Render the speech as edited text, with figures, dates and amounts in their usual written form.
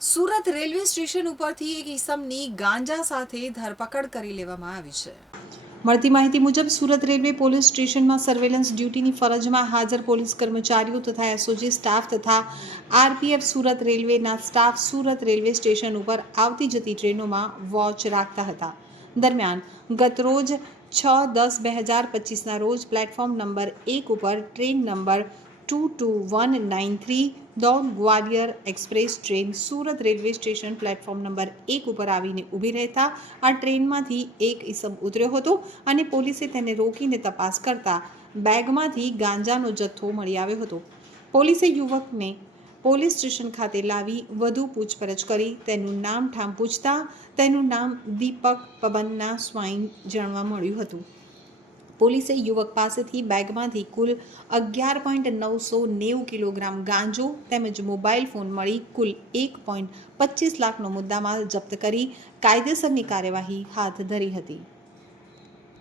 Surat railway station ઉપરથી એક ઈસમની ગાંજા સાથે ધરપકડ કરી લેવામાં આવી છે. મળતી માહિતી મુજબ સુરત રેલવે પોલીસ સ્ટેશનમાં સર્વેલન્સ ડ્યુટીની ફરજમાં હાજર પોલીસ કર્મચારીઓ તથા એસઓજી સ્ટાફ તથા આરપીએફ સુરત રેલવેના સ્ટાફ સુરત રેલવે સ્ટેશન ઉપર આવતી જતી ટ્રેનોમાં વોચ રાખતા હતા. દરમિયાન ગતરોજ 6/10/2025ના રોજ પ્લેટફોર્મ નંબર 1 ઉપર ટ્રેન નંબર 22193 દૌડ Gwalior express train Surat railway station platform number 1 ઉપર આવીને ઊભી રહેતા આ ટ્રેનમાંથી એક ઈસમ ઉતર્યો હતો અને પોલીસે તેને રોકીને તપાસ કરતા બેગમાંથી ગાંજાનો જથ્થો મળી આવ્યો હતો. પોલીસે યુવકને પોલીસ સ્ટેશન ખાતે લાવી વધુ પૂછપરછ કરી તેનું નામ ઠામ પૂછતા તેનું નામ દીપક પબન્ના સ્વાઈન જાણવા મળ્યું હતું. પોલીસે યુવક પાસેથી બેગમાંથી કુલ 11.990 કિલોગ્રામ ગાંજો તેમજ મોબાઈલ ફોન મળી કુલ 1.25 લાખનો મુદ્દામાલ જપ્ત કરી કાયદેસરની કાર્યવાહી હાથ ધરી હતી.